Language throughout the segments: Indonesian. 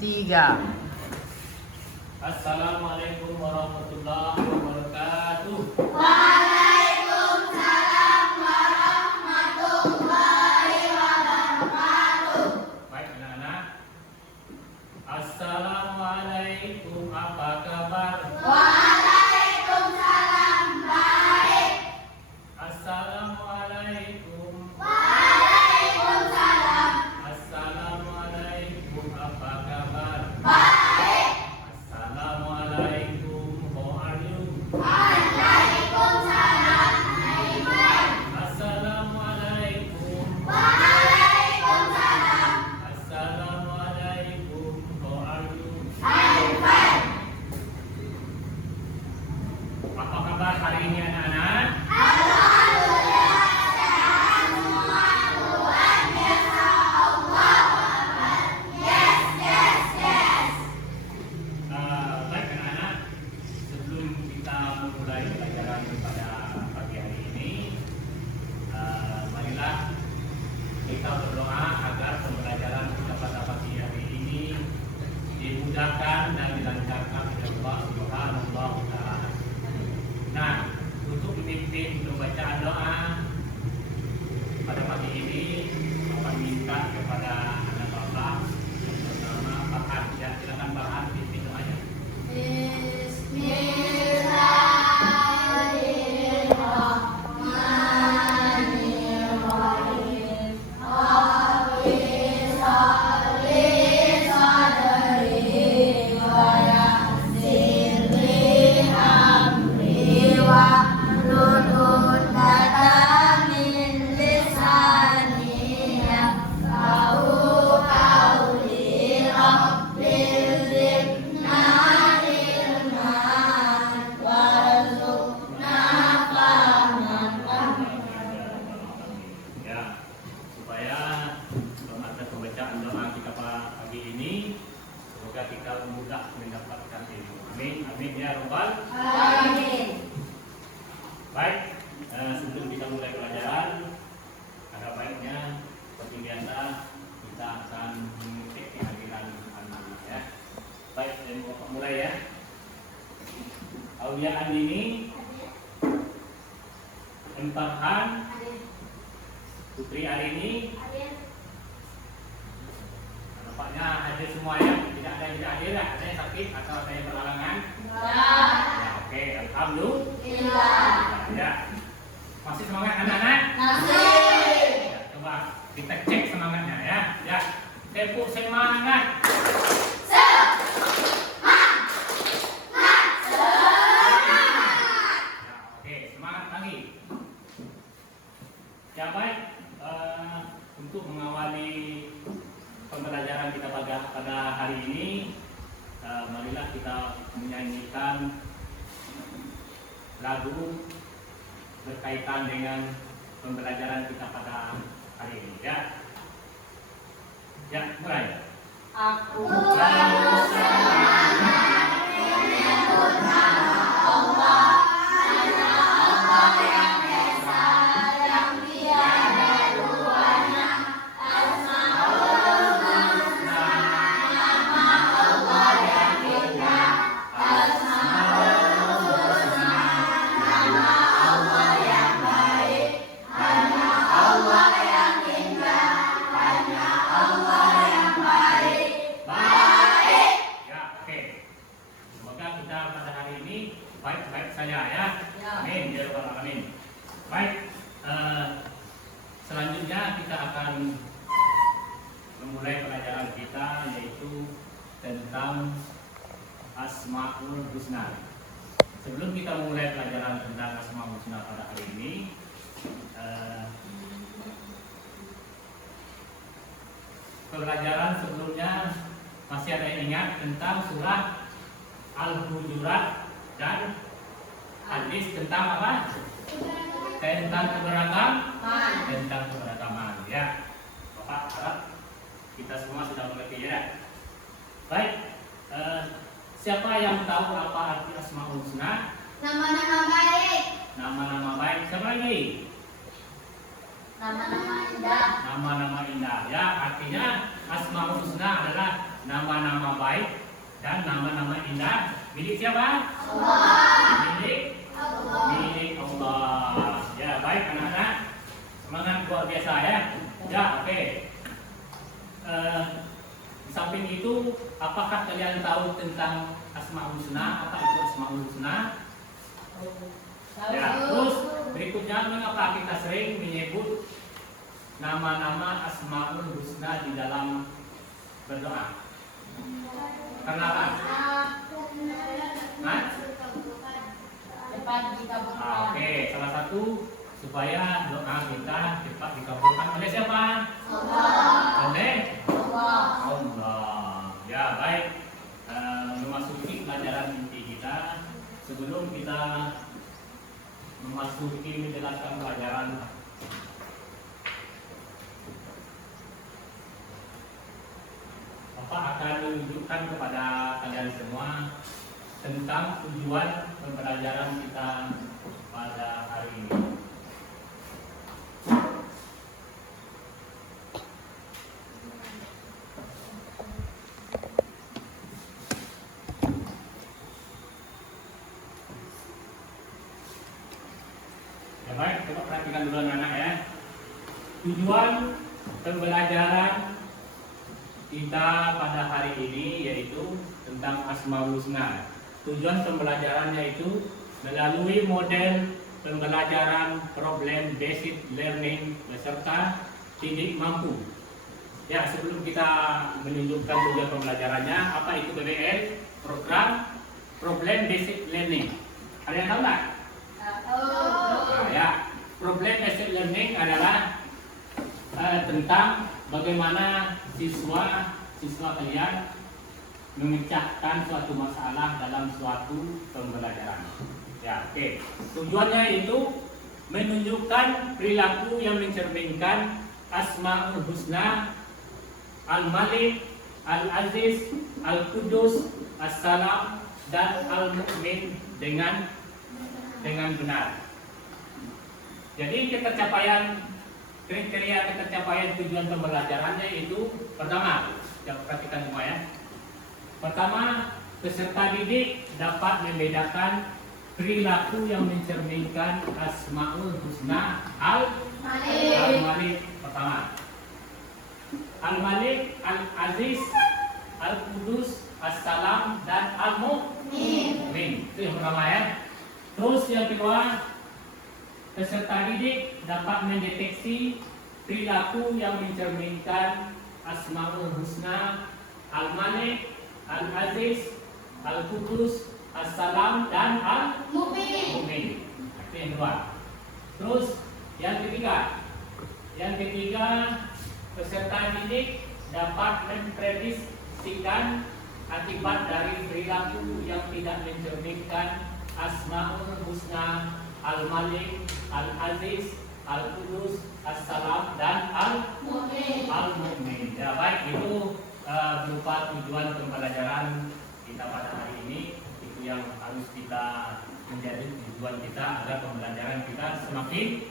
Tiga. Assalamualaikum warahmatullahi wabarakatuh. Waalaikumsalam warahmatullahi wabarakatuh. Baik anak-anak. Assalamualaikum, apa kabar? Waalaikumsalam, baik. Assalamualaikum. Waalaikumsalam, Assalamualaikum, apa kabar? baik. Assalamualaikum, how are you? Waalaikumsalam, baik. Assalamualaikum. Waalaikumsalam, Assalamualaikum, how are you? baik. Apa kabar hari ini anak-anak? Alhamdulillah, sehat semua. Tuhan Esa Allah. Yes, yes, yes. Baik anak-anak, sebelum kita memulai pelajaran pada pagi hari ini, marilah kita berdoa agar pembelajaran kita pada pagi hari ini dimudahkan dan dilancarkan oleh Allah Subhanahu wa Ta'ala. Nah, untuk memimpin pembacaan doa pada pagi ini, akan minta kepada anak bapak bernama Bahan. Ya, silakan Bahan pimpin doanya. Bismillahirrahmanirrahim. Rabbi sholli sadri wa yassir li amri wahlul 'uqdatam min lisani yafqahu qawli. Rabbi zidna ilman warzuqna fahman. Ya, supaya mata pembacaan doa kita pagi ini semoga kita mudah mendapatkan ilmu. Amin, amin ya robbal. Amin. Baik, sebelum kita mulai pelajaran, ada baiknya seperti biasa kita akan mengikuti kehadiran anak ya. Baik, dari bapak mulai ya. Aulia Andini, Emparhan, Putri Arini, nampaknya hadir semua ya. Tidak ada yang tidak hadir ya. Ada yang sakit atau ada yang berhalangan? Ya, oke, alhamdulillah. Ya, masih semangat anak-anak? Ya, coba kita cek semangatnya ya. Ya, tepuk semangat. Ya, oke, semangat lagi. Ya baik, untuk mengawali pembelajaran kita pada hari ini, marilah kita menyanyikan lagu berkaitan dengan pembelajaran kita pada hari ini ya. Ya, mulai. Aku berusaha menyebut nama Allah, karena Allah yang esa, yang tiada duanya. Asmaul husna, nama Allah yang indah. Asmaul husna, nama Allah yang baik. Hanya Allah yang indah, hanya Allah yang baik. Baik. Ya, oke. Semoga kita pada hari ini baik-baik saja ya. Ya. Amin. Ya Rabbal Alamin. Baik. Selanjutnya kita akan memulai pelajaran kita yaitu tentang Asmaul Husna. Sebelum kita memulai pelajaran tentang Asmaul Husna pada hari ini, pelajaran sebelumnya masih ada yang ingat tentang surah Al-Hujurat dan hadis tentang apa? Tentang keberagaman ya. Bapak harap kita semua sudah mengerti ya. Baik, siapa yang tahu apa arti Asmaul Husna? Nama-nama baik. Nama-nama baik. Siapa lagi? Nama-nama indah. Nama-nama indah. Ya, artinya Asmaul Husna adalah nama-nama baik dan nama-nama indah milik siapa? Milik Allah. Ya, baik anak-anak. Semangat luar biasa ya. Ya, oke. Di samping itu, apakah kalian tahu tentang Asmaul Husna? Apa itu Asmaul Husna? Ya, terus berikutnya mengapa kita sering menyebut nama-nama Asmaul Husna di dalam berdoa? Karena apa? Cepat dikabulkan. Oke, salah satu supaya doa kita cepat dikabulkan oleh siapa? Oleh Allah. Ya, baik. Memasuki pelajaran inti kita, sebelum kita memasuki menjelaskan pelajaran Bapak akan menunjukkan kepada kalian semua tentang tujuan pembelajaran kita pada hari ini. Ya baik, coba perhatikan dulu anak-anak ya. Tujuan pembelajaran kita pada hari ini yaitu tentang Asmaul Husna. Tujuan pembelajarannya itu melalui model pembelajaran problem basic learning beserta didik mampu. Ya, sebelum kita menunjukkan tujuan pembelajarannya, apa itu PBL? Program problem basic learning. Ada yang tahu nggak? Nah, ya, problem basic learning adalah tentang bagaimana siswa kalian memecahkan suatu masalah dalam suatu pembelajaran. Ya, oke. Tujuannya itu menunjukkan perilaku yang mencerminkan Asmaul Husna, Al-Malik, Al-Aziz, Al-Qudus, As-Salam, dan Al-Mu'min dengan benar. Jadi kriteria ketercapaian tujuan pembelajarannya itu pertama, perhatikan semua ya. Pertama, peserta didik dapat membedakan perilaku yang mencerminkan Asmaul Husna Al-Malik pertama, Al-Malik, Al-Aziz, Al-Qudus, As-Salam, dan Al-Mu'min. Itu yang pertama ya. Terus yang kedua, peserta didik dapat mendeteksi perilaku yang mencerminkan Asmaul Husna Al-Malik, Al-Aziz, Al-Qudus, As-Salam, dan Al-Mu'min. Itu yang kedua. Terus yang ketiga, peserta didik dapat memprediksikan akibat dari perilaku yang tidak mencerminkan Asmaul Husna Al-Malik, Al-Aziz, Al-Qudus, As-Salam, dan Al-Mu'min. Ya, baik, itu berupa tujuan pembelajaran kita pada hari ini. Itu yang harus kita menjadi tujuan kita agar pembelajaran kita semakin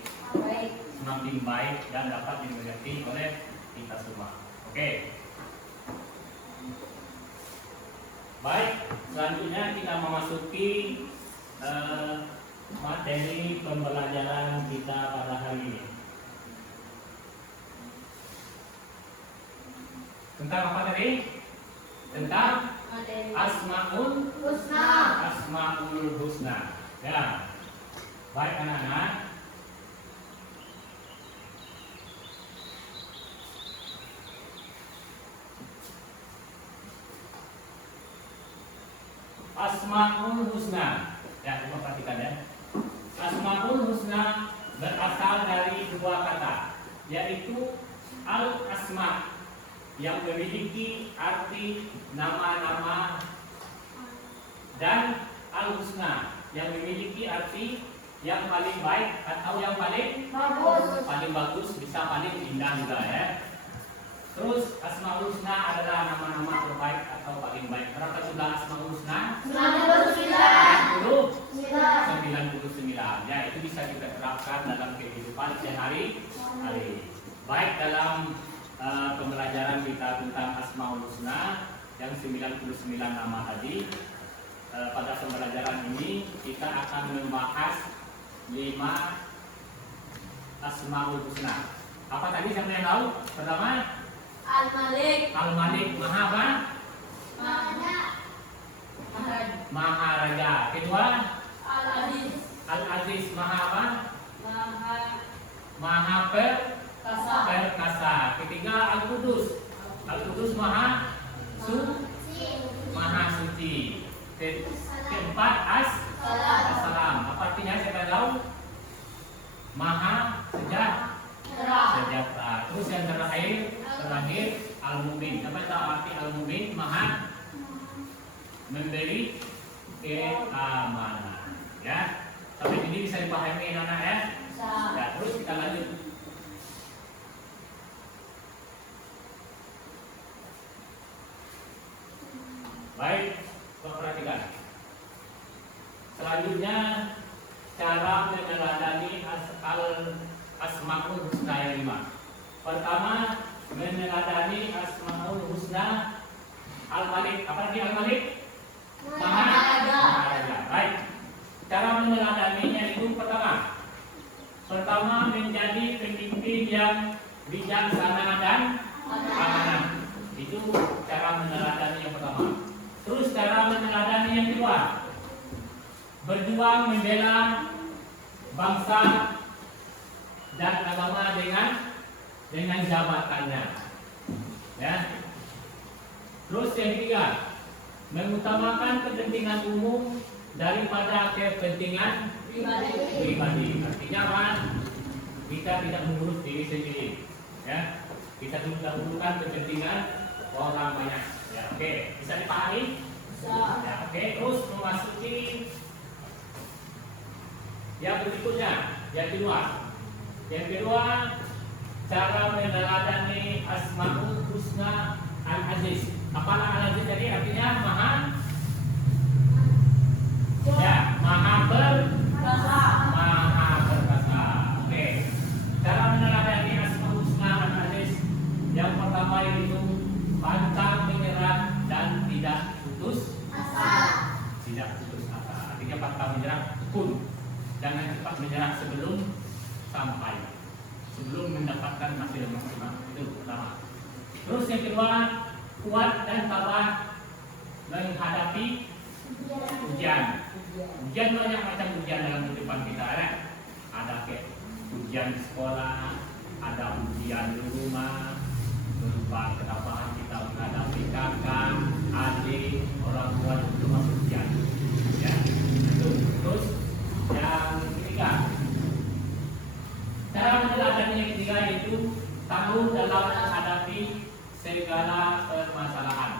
baik dan dapat dimengerti oleh kita semua. Oke. Baik, selanjutnya kita memasuki materi pembelajaran kita pada hari ini. Tentang apa tadi? Tentang Asmaul Husna. Ya. Baik anak-anak. Asmaul Husna. Ya, coba perhatikan ya. Asmaul Husna berasal dari dua kata, yaitu al-asma yang memiliki arti nama-nama dan al-husna yang memiliki arti yang paling baik atau yang paling bagus, bisa paling indah juga ya. Terus Asmaul Husna adalah nama-nama terbaik atau paling baik. Berapa jumlah Asmaul Husna? 99. Ya, itu bisa kita terapkan dalam kehidupan sehari-hari. Baik dalam pembelajaran kita tentang Asmaul Husna yang 99 nama tadi. Pada pembelajaran ini kita akan membahas 5 Asmaul Husna. Apa tadi siapa yang tahu? Pertama, Al-Malik. Al-Malik, Maha apa? Maharaja. Kedua, Al-Aziz. Al-Aziz, Maha apa? Maha Maha Perkasa. Ketiga, Al-Qudus. Al-Qudus Maha Maha Suci. Keempat, As-Salam. Apa artinya siapa tahu? Maha sejahtera. Terus yang terakhir Al-Mumin. Siapa tahu arti Al-Mumin? Maha memberi keamanan. Ya, sampai sini bisa dipahami anak-anak ya. Ya, terus kita lanjut. Baik, perhatikan. Selanjutnya cara meneladani Asmaul Husna yang 5. Pertama, meneladani Asmaul Husna Al-Malik. Apa tadi Al-Malik? Maharaja. Baik. Cara meneladaninya itu pertama menjadi pemimpin yang bijaksana dan amanah. Itu cara meneladani yang pertama. Terus cara meneladani yang kedua, berjuang membela bangsa dan agama dengan jabatannya. Ya. Terus yang ketiga, mengutamakan kepentingan umum daripada kepentingan pribadi. Artinya apa? Kita tidak mengurus diri sendiri. Ya. Kita dahulukan kepentingan orang banyak. Ya, oke. Bisa dipahami? Ya, oke. Terus memasuki yang berikutnya, yang kedua. Yang kedua, cara meneladani Asmaul Husna Al-Aziz. Apalah Al-Aziz tadi? Artinya Maha Perkasa. Oke. Cara meneladani Asmaul Husna Al-Aziz. Yang pertama itu pantang menyerah dan tidak putus asa. Artinya pantang menyerah pun jangan cepat menyerah sebelum sampai, sebelum mendapatkan hasil maksimal. Itu pertama. Terus yang kedua, kuat dan tabah menghadapi ujian. Ujian banyak macam ujian dalam kehidupan kita ya. Ada kayak ujian di sekolah, ada ujian di rumah, berupa ketabahan kita menghadapi kakak, adik, orang tua itu masuk ujian. Ya, itu. Terus yang ketiga, cara meneladani yang ketiga itu tangguh dalam menghadapi segala permasalahan.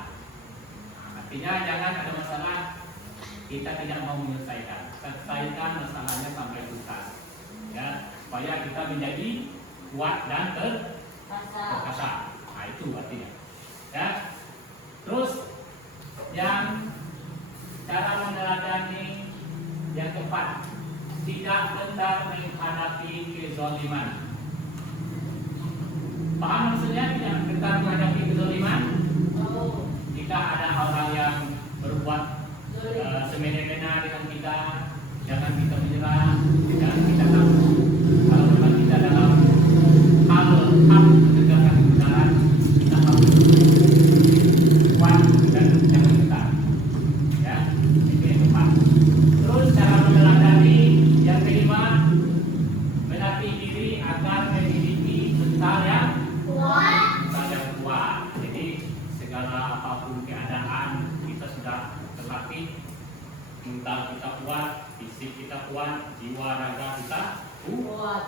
Artinya jangan ada masalah kita tidak mau menyelesaikan. Selesaikan masalahnya sampai tuntas. Ya, supaya kita menjadi kuat dan perkasa. Nah, itu artinya. Ya. Terus yang cara meneladani yang keempat, tidak gentar menghadapi kezaliman. Paham maksudnya tidak gentar menghadapi kezaliman? Jika ada orang yang berbuat semena-mena dengan kita, jangan kita menyerah, jangan kita takut. Kalau memang kita dalam hal menegakkan kebenaran, kita harus kuat dan jangan gentar. Ya, itu yang keempat. Terus cara meneladani yang kelima, melatih diri agar memiliki mental yang kuat. Jadi segala apapun keadaan kita sudah terlatih, mental kita kuat, fisik kita kuat, jiwa raga kita kuat.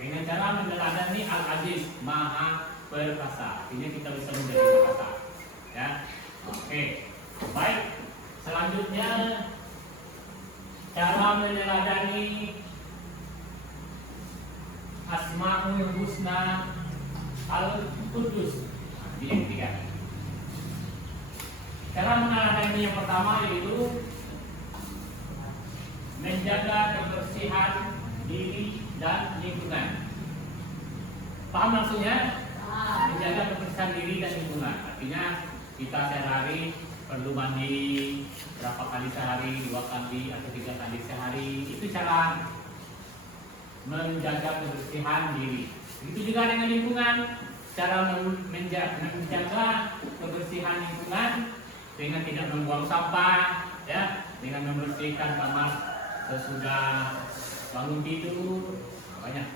Dengan cara meneladani Al-Aziz, Maha Perkasa, ini kita bisa menjadi perkasa. Ya, oke. Baik. Selanjutnya cara meneladani Asmaul Husna Al-Qudus. Ini yang ketiga. Cara meneladani yang pertama yaitu menjaga kebersihan diri dan lingkungan. Paham maksudnya? Menjaga kebersihan diri dan lingkungan. Artinya kita sehari perlu mandi berapa kali sehari, 2 kali atau 3 kali sehari. Itu cara menjaga kebersihan diri. Begitu juga dengan lingkungan, cara menjaga kebersihan lingkungan dengan tidak membuang sampah, ya, dengan membersihkan kamar sesudah bangun tidur, banyak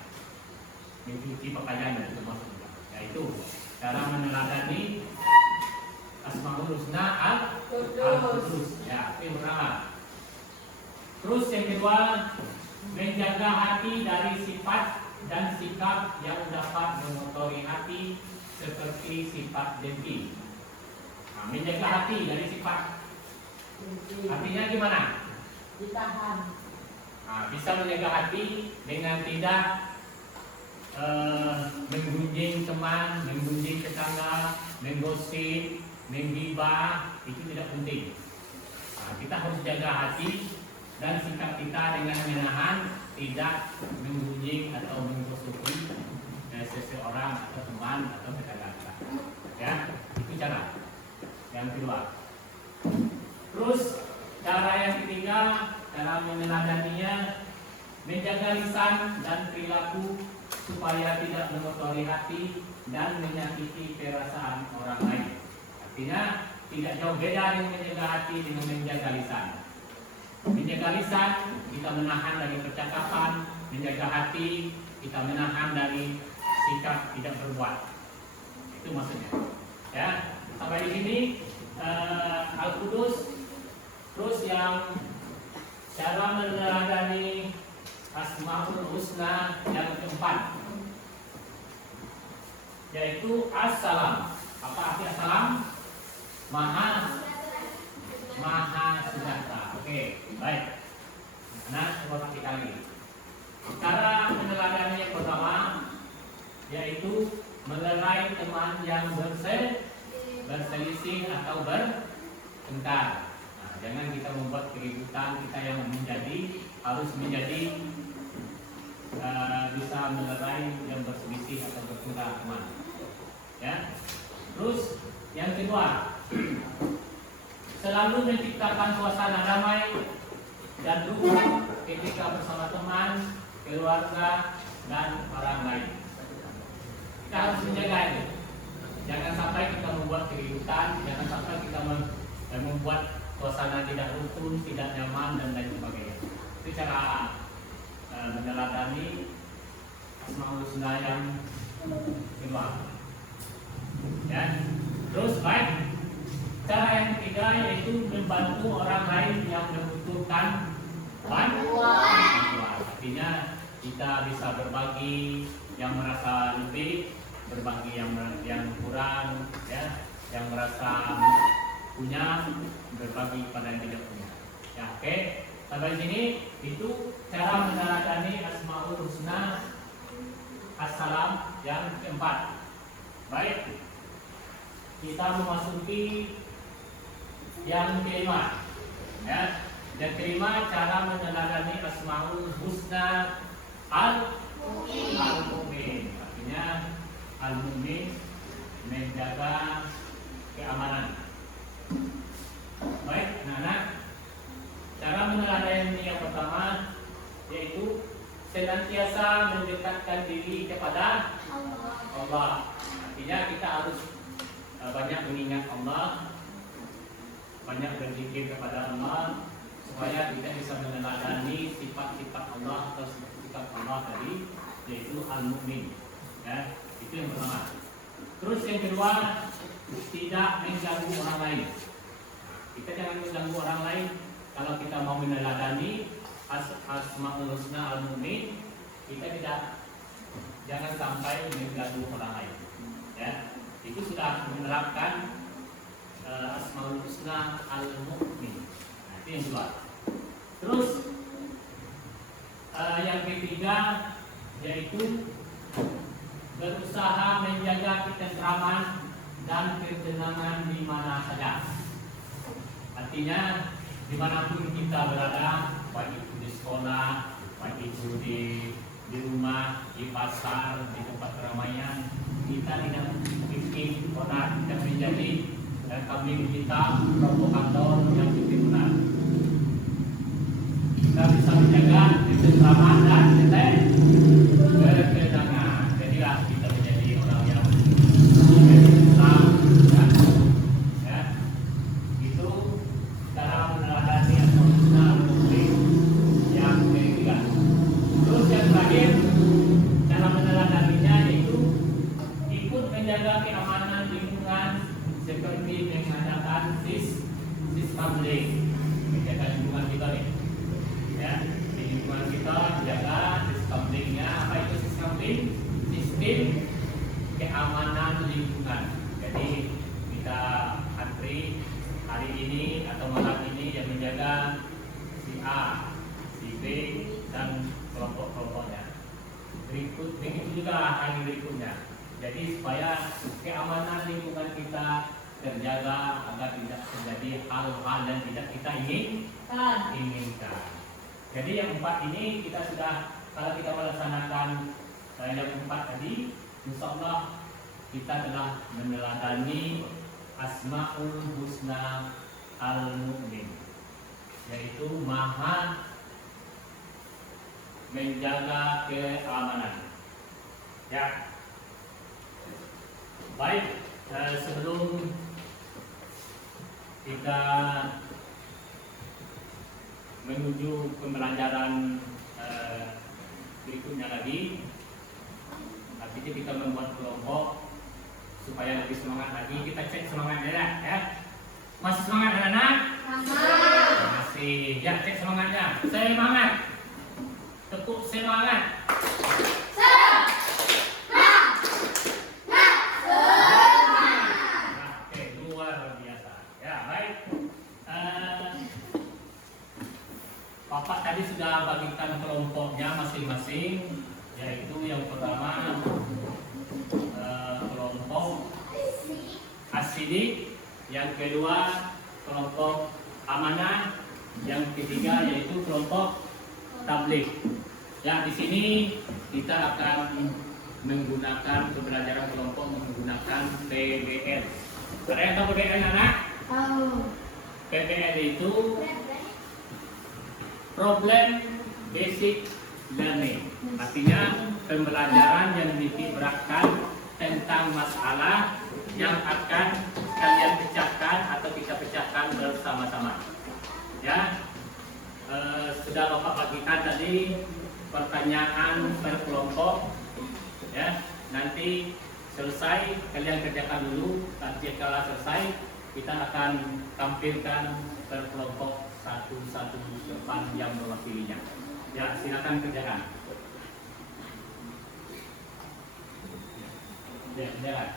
mencuci pakaian itu maksudnya. Yaitu cara meneladani Asmaul Husna Al-Qudus. Ya, itu pertama. Terus yang kedua, menjaga hati dari sifat dan sikap yang dapat mengotori hati seperti sifat dengki. Nah, menjaga hati dari sifat, artinya gimana? Ditahan. Nah, bisa menjaga hati dengan tidak menggunjing teman, menggunjing tetangga, menggosip, menggibah, itu tidak penting. Nah, kita harus jaga hati dan sikap kita dengan menahan tidak menggunjing atau menggosipi seseorang atau teman atau tetangga kita. Ya, itu cara yang kedua. Terus cara yang ketiga, cara meneladaninya, menjaga lisan dan perilaku supaya tidak mengotori hati dan menyakiti perasaan orang lain. Artinya tidak jauh beda dengan menjaga hati dengan menjaga lisan. Menjaga lisan, kita menahan dari percakapan. Menjaga hati, kita menahan dari sikap tidak berbuat. Itu maksudnya. Ya, sampai di sini Al-Qudus. Terus yang cara meneladani Asmaul Husna yang keempat, yaitu Assalam. Apa arti Assalam? Maha sejahtera. Oke, baik. Nah, coba praktik lagi. Cara meneladani yang pertama, yaitu melerai teman yang berselisih atau bertengkar. Nah, jangan kita membuat keributan, kita yang harus menjadi bisa melerai yang berselisih atau bertengkar teman. Ya. Terus yang kedua, selalu menciptakan suasana damai dan rukun ketika bersama teman, keluarga, dan orang lain. Kita harus menjaga itu. Jangan sampai kita membuat keributan, jangan sampai kita membuat suasana tidak rukun, tidak nyaman, dan lain sebagainya. Itu cara meneladani Asmaul Husna yang kedua. Ya. Terus baik. Cara yang ketiga yaitu membantu orang lain yang membutuhkan bantuan. Artinya kita bisa berbagi yang merasa lebih, berbagi yang kurang, ya, yang merasa punya, berbagi pada yang tidak punya. Ya, oke. Sampai sini itu cara meneladani Asmaul Husna Assalam yang keempat. Baik, kita memasuki yang kelima. Ya, yang kelima cara meneladani Asmaul Husna Al-Mu'min. Artinya Al-Mu'min menjaga keamanan. Baik, nah, cara meneladani yang pertama yaitu senantiasa mendekatkan diri kepada Allah. Artinya kita harus banyak mengingat Allah, banyak berzikir kepada Allah supaya kita bisa meneladani sifat-sifat Allah atau sifat Allah tadi, yaitu Al-Mu'min. Ya, itu yang pertama. Terus yang kedua, tidak mengganggu orang lain. Kita jangan mengganggu orang lain. Kalau kita mau meneladani Asmaul Husna Al-Mu'min, kita jangan sampai mengganggu orang lain. Ya, itu sudah menerapkan Asmaul Husna Al-Mu'min. Nah, itu yang kedua. Terus yang ketiga yaitu berusaha menjaga ketentraman dan ketenangan di mana saja. Artinya dimanapun kita berada, baik itu di sekolah, baik itu di rumah, di pasar, di tempat keramaian, kita tidak bikin onar, tidak menjadi dan kambing hitam provokator yang benar. Kita bisa menjaga keselamatan dan ketenangan. Jadilah kita menjadi orang yang Islam ya. Itu dalam meneladani asal-usul muslim yang ketiga. Terus yang terakhir dalam meneladaninya yaitu ikut menjaga keamanan lingkungan seperti mengadakan public, menjaga lingkungan kita nih. Ya, di lingkungan kita jaga publicnya. Apa itu public? Sistem keamanan lingkungan. Jadi kita antri hari ini atau malam ini yang menjaga si A, si B dan kelompok-kelompoknya. Begitu juga hari berikutnya. Jadi supaya keamanan lingkungan kita terjaga agar tidak terjadi hal-hal yang tidak kita inginkan. Jadi yang 4 ini kita sudah, kalau kita melaksanakan yang 4 tadi, insya Allah kita telah meneladani Asmaul Husna Al-Mu'min, yaitu maha menjaga keamanan. Ya, baik. Sebelum kita menuju pembelajaran berikutnya lagi, artinya kita membuat kelompok supaya lebih semangat lagi. Kita cek semangatnya ya. Masih semangat anak-anak? Masih. Ya, cek semangatnya. Semangat. Tepuk semangat. Bapak tadi sudah bagikan kelompoknya masing-masing, yaitu yang pertama kelompok asidik, yang kedua kelompok amanah, yang ketiga yaitu kelompok tabligh. Ya, di sini kita akan menggunakan pembelajaran kelompok menggunakan PBL. Ada yang tahu PBL anak? PBL itu Problem Basic Learning, artinya pembelajaran yang dititikberatkan tentang masalah yang akan kalian pecahkan atau kita pecahkan bersama-sama. Ya, sudah Bapak bagikan tadi pertanyaan per kelompok. Ya, nanti selesai kalian kerjakan dulu. Nanti kalau selesai kita akan tampilkan per kelompok satu-satu depan yang mewakilinya. Ya, silakan kerjakan. Ya, kerjakan.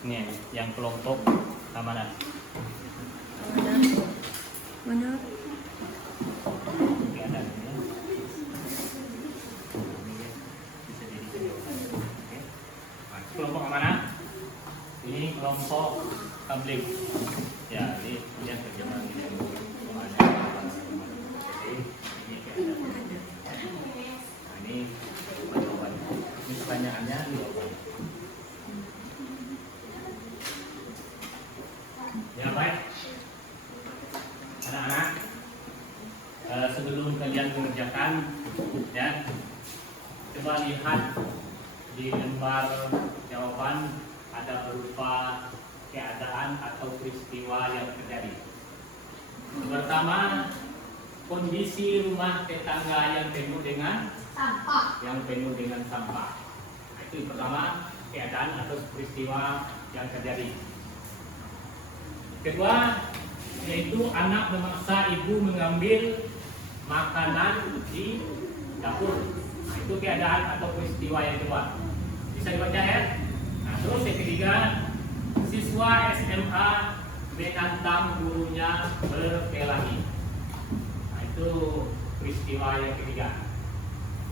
Ini yang kelompok amanah. Mana? Kelompok amanah. Ini kelompok tabligh. Ya, ini yang terjemahan ini. Ini jawaban. Ini pertanyaannya ya, baik. Anak-anak, sebelum kalian mengerjakan, ya, coba lihat di lembar jawaban ada berupa keadaan atau peristiwa yang terjadi. Pertama, kondisi rumah tetangga yang penuh dengan sampah. Nah, itu pertama, keadaan atau peristiwa yang terjadi. Kedua, yaitu anak memaksa ibu mengambil makanan di dapur. Nah, itu keadaan atau peristiwa yang kedua. Bisa dibaca ya? Nah, terus yang ketiga, siswa SMA menantang gurunya berkelahi. Nah, itu peristiwa yang ketiga.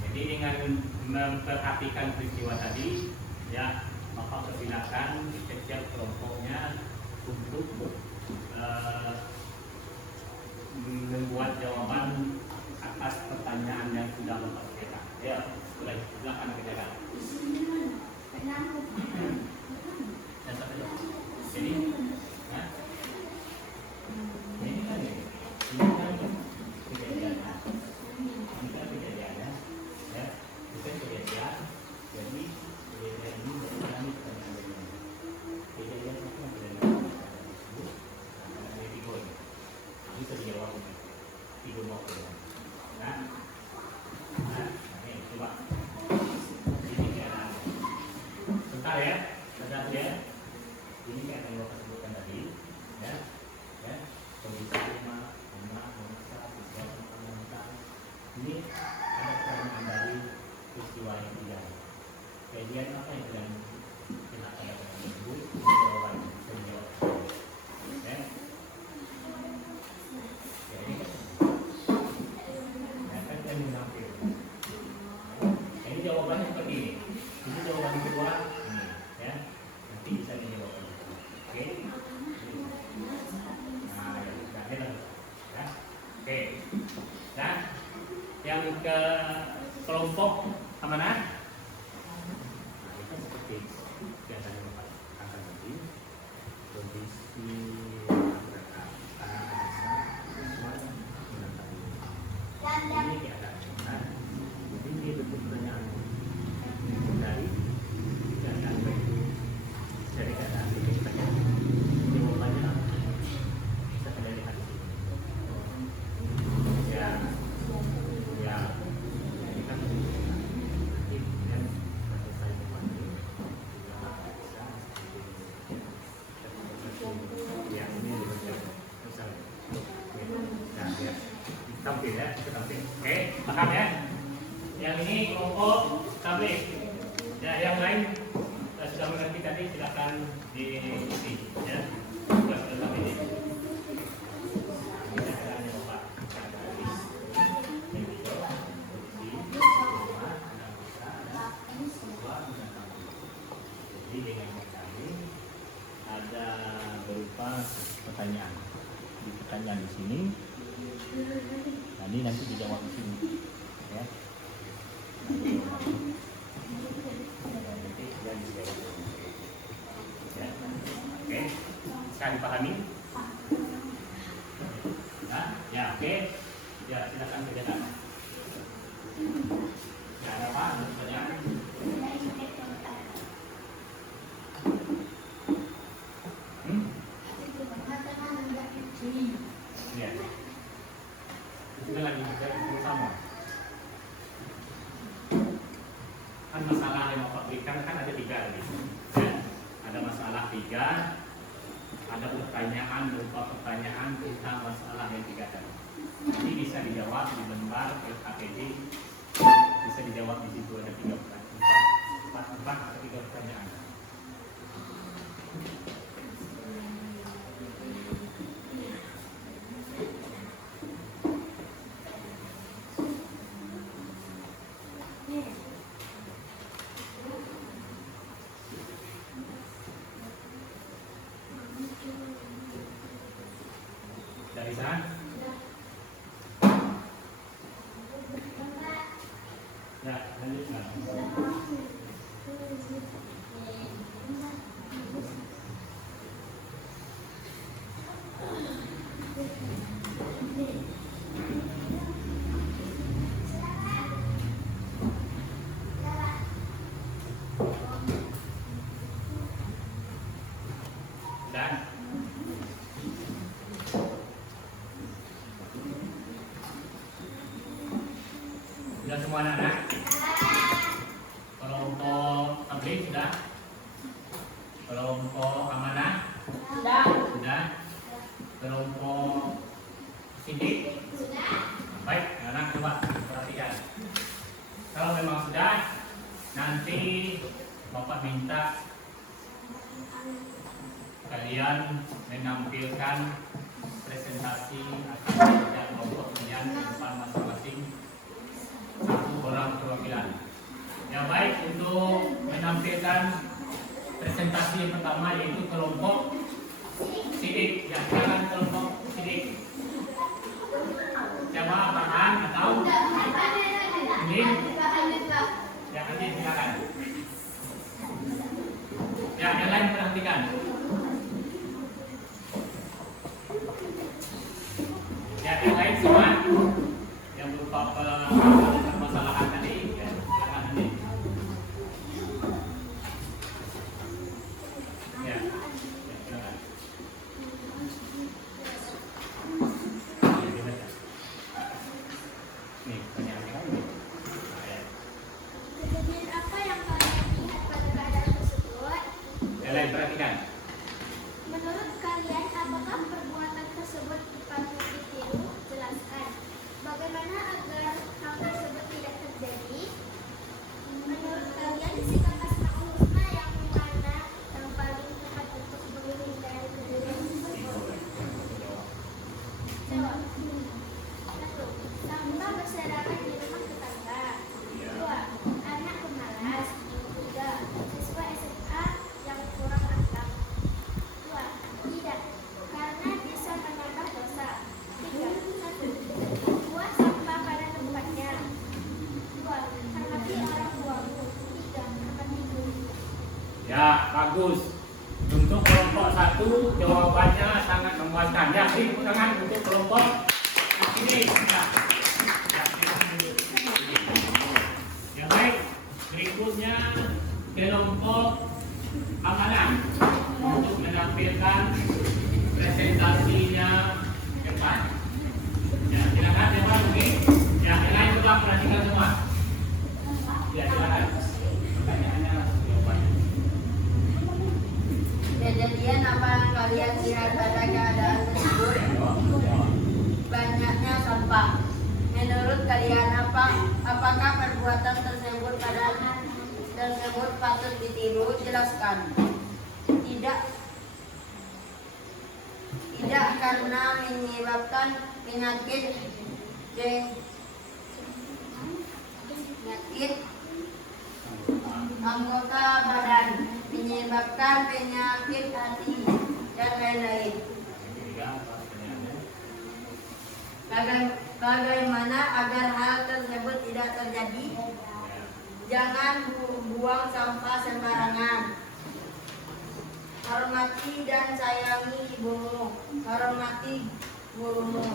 Jadi dengan memperhatikan peristiwa tadi, ya, maka persilakan setiap kelompoknya untuk membuat jawaban atas pertanyaan yang sudah Bapak berikan. Ya, silakan kerjakan. Dan satu lagi. Jadi, nah, ini kan kejadian. Ini kan kejadiannya, ya, bukan kejadian. Jadi kejadian ini berkali pertanyaan. Kejadian apa yang kejadian tersebut? Ada tiga. Bisa dijawab tiga waktu. Nah, ini coba. Ini keadaan. Bentar ya, bentar ya. Ini kayak yang Bapak sebutkan tadi, ya, ya. Kondisi rumah, ini ada pertanyaan dari peristiwa yang tidak. Kejadian apa yang sedang kita katakan tersebut? Jawaban bisa dijawab. Ya. Jadi, akan saya menampil. Ini jawabannya seperti ini. Ini jawaban kedua, ini, ya. Nanti bisa dijawab. Oke. Nah, ya. Oke. Nah, yang ke kelompok amanah, nah, itu seperti yang tadi Bapak katakan tadi, kondisi ini keadaan, ini bentuk pertanyaan dari keadaan itu pertanyaan jawabannya bisa kita lihat di sini. Ya. Ya, ini kan ini kan selesai kembali. Ya, ini misal, nah, ya, tampil ya, tampil. Oke, paham ya? Yang ini kelompok tablik. Ya, yang lain sudah mengerti tadi, silakan diisi. Ya, buat tetap ini. Jadi dengan kami ada berupa pertanyaan. Di pertanyaan di sini, nanti dijawab di sini, ya. Ya. Oke, bisa dipahami? Nah, ya, oke. Ya, silakan kerjakan. Ya, ada apa? Pertanyaan? Ya. Itu lagi sama. Kan masalah yang Bapak berikan kan ada 3 tadi. Ya. Ada masalah 3, ada pertanyaan berupa pertanyaan tentang masalah yang 3 tadi. Nanti bisa dijawab di lembar LKPD, bisa dijawab di situ ada 3 pertanyaan, 4 atau 3 pertanyaan. Dari sana? Ya, lanjutkan. Dan sudah semua anak-anak? Kelompok tabligh sudah? Kelompok amanah? Sudah. Sudah? Kelompok sidik? Sudah. Baik, anak coba perhatikan. Kalau memang sudah, nanti Bapak minta kalian menampilkan presentasi akan tiga kelompok pilihan di depan masing-masing satu orang perwakilan. Yang baik untuk menampilkan presentasi yang pertama yaitu kelompok sidik. Ya, silakan kelompok sidik. Coba Farhan atau ini? Ya, nanti silakan. Ya, yang lain perhatikan. Ya, yang lain semua yang berupa permasalahan tadi, ya, silakan nanti. Ya, silakan. Nih, pertanyaannya kan ini. Kejadian apa yang kalian lihat pada keadaan tersebut? Yang lain perhatikan. Menurut kalian, apakah perbuatan tersebut patut ditiru? Jelaskan. Bagaimana agar hal tersebut tidak terjadi? Menurut kalian, sikap Asmaul Husna yang mana yang paling tepat untuk menghindari kejadian tersebut? Jawab. 1. Sampah berserakan di rumah tetangga. 2. Anak pemalas. 3. Siswa SMA yang kurang akhlak. 2. Tidak, karena bisa menambah dosa. 3. 1. Buang sampah pada tempatnya. 2. Hormati orang tuamu. 3. Hormati guru. Ya, bagus. Untuk kelompok satu jawabannya sangat memuaskan. Ya, beri tepuk tangan untuk kelompok ini. Ya. Ya, silakan dulu. Ya, baik. Berikutnya kelompok amanah untuk menampilkan presentasinya cepat. Ya, silakan cepat mungkin. Ya, yang lain juga perhatikan semua. Ya, silakan. Pertanyaannya jawabannya. Kejadian apa yang kalian lihat pada keadaan tersebut? Banyaknya sampah. Menurut kalian apakah perbuatan tersebut patut ditiru? Jelaskan. Tidak karena menyebabkan penyakit anggota badan, menyebabkan penyakit hati dan lain-lain. Bagaimana agar hal tersebut tidak terjadi? Jangan buang sampah sembarangan. Hormati dan sayangi ibumu. Hormati gurumu.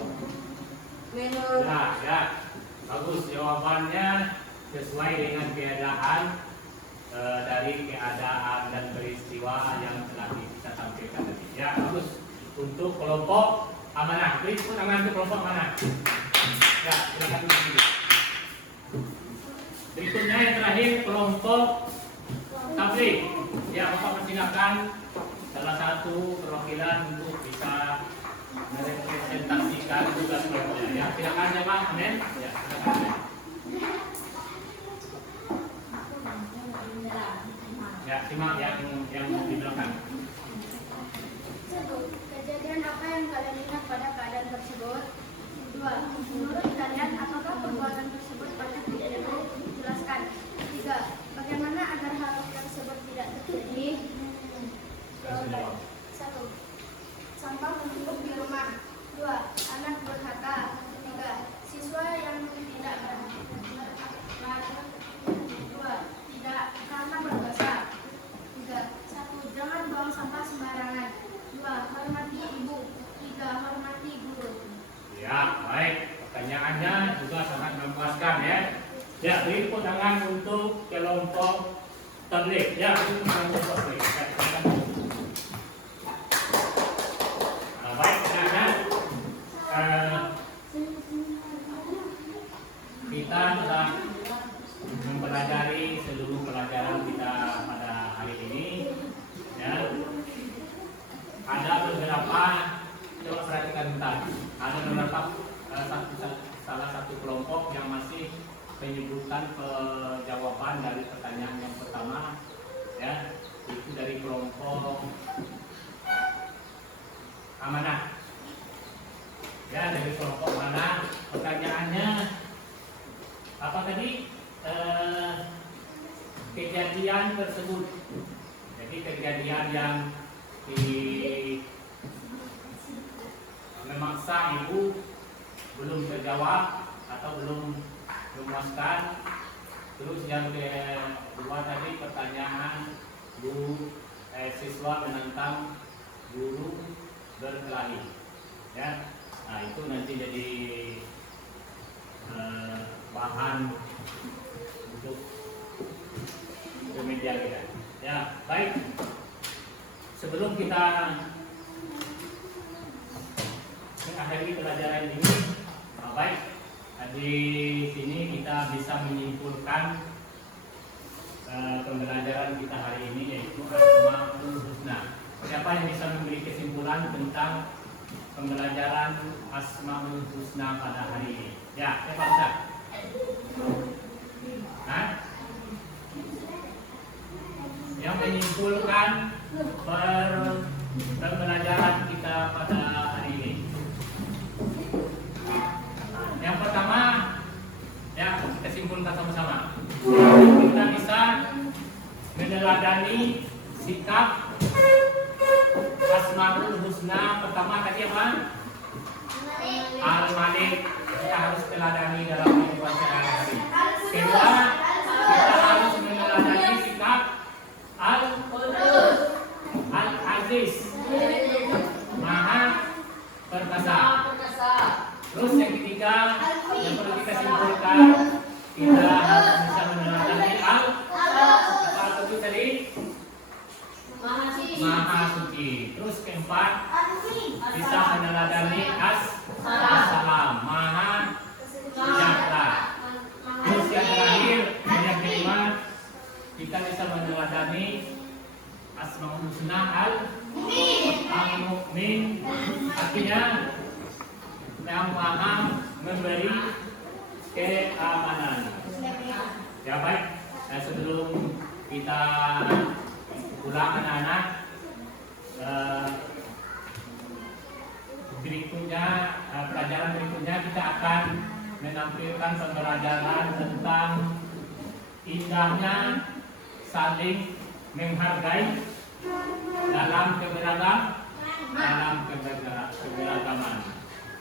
Menurut Ya, bagus jawabannya sesuai dengan keadaan dari keadaan dan peristiwa yang telah kita tampilkan tadi. Ya, bagus. Untuk kelompok amanah, beri tepuk tangan untuk kelompok amanah. Ya, silakan duduk. Berikutnya yang terakhir kelompok tabligh. Ya, Bapak persilakan salah satu perwakilan untuk bisa merepresentasikan tugas kelompoknya. Ya, silakan ya Pak. Amin. Ya, silakan. Ya, simak yang di belakang. 1. Kejadian apa yang kalian lihat pada keadaan tersebut? 2. Menurut kalian, apakah perbuatan tersebut patut ditiru? Jelaskan. 3. Bagaimana agar hal tersebut tidak terjadi? Jawaban. 1. Sampah menumpuk di rumah. 2. Anak durhaka. 3. Siswa yang tidak berakhlak. 2. Tidak karena berdosa. 3. 1. Jangan buang sampah sembarangan. 2. Hormati ibu. 3. Hormati guru. Ya, baik. Pertanyaannya juga sangat memuaskan ya. Ya, beri tepuk tangan untuk kelompok tabligh. Ya, beri tepuk tangan untuk tabligh. Ya, silakan. Baik, karena kita telah mempelajari seluruh pelajaran kita pada hari ini. Ya, ada beberapa, coba perhatikan bentar. Ada beberapa salah satu kelompok yang masih menyebutkan jawaban dari pertanyaan yang pertama, ya, itu dari kelompok amanah. Ya, dari kelompok mana? Pertanyaannya apa tadi? Kejadian tersebut. Jadi kejadian yang memaksa ibu belum terjawab atau belum memuaskan. Terus yang kedua tadi pertanyaan siswa menentang guru berkelahi. Ya, nah itu nanti jadi bahan untuk media kita. Ya, baik. Sebelum kita mengakhiri pelajaran ini, baik. Di sini kita bisa menyimpulkan pembelajaran kita hari ini, yaitu Asmaul Husna. Siapa yang bisa memberi kesimpulan tentang pembelajaran Asmaul Husna pada hari ini? Ya, siapa bisa? Hah? Yang menyimpulkan pembelajaran kita pada hari ini. Yang pertama, ya kita simpulkan sama-sama. Kita bisa meneladani sikap Asmaul Husna. Pertama tadi apa? Al-Malik. Kita harus teladani dalam kehidupan sehari-hari. Kedua, kita harus meneladani sikap Al-Aziz, Maha Perkasa. Terus yang ketiga, yang perlu kita simpulkan, kita harus bisa meneladani apa itu tadi? Maha Suci. Terus keempat, bisa meneladani As-Salam, Maha Sejahtera. Terus yang terakhir, yang kelima, kita bisa meneladani Asmaul Husna Al-Mu'min, artinya yang maha memberi keamanan. Ya baik, sebelum kita pulang anak-anak, berikutnya pelajaran berikutnya kita akan menampilkan pembelajaran tentang indahnya saling menghargai dalam keberagaman.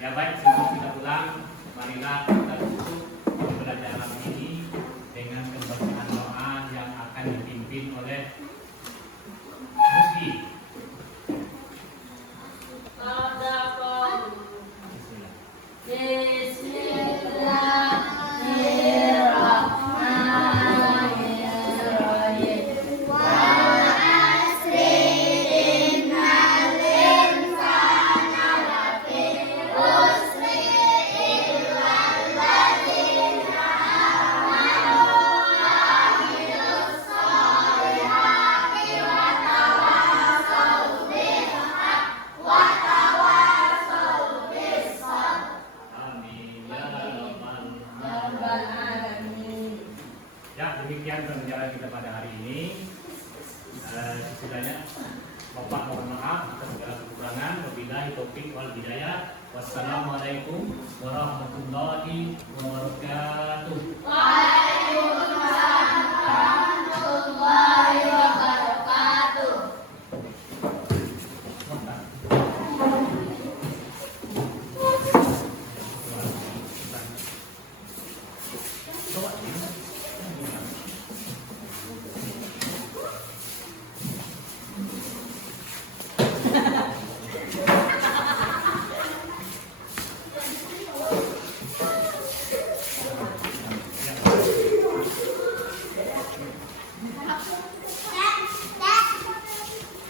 Ya baik, sebelum kita pulang, marilah kita tutup pembelajaran ini dengan pembacaan doa yang akan dipimpin oleh Muski. Demikian pembelajaran kita pada hari ini. Sesudahnya Bapak mohon maaf atas segala kekurangan. Wabillahi taufiq wal hidayah. Wassalamualaikum warahmatullahi wabarakatuh.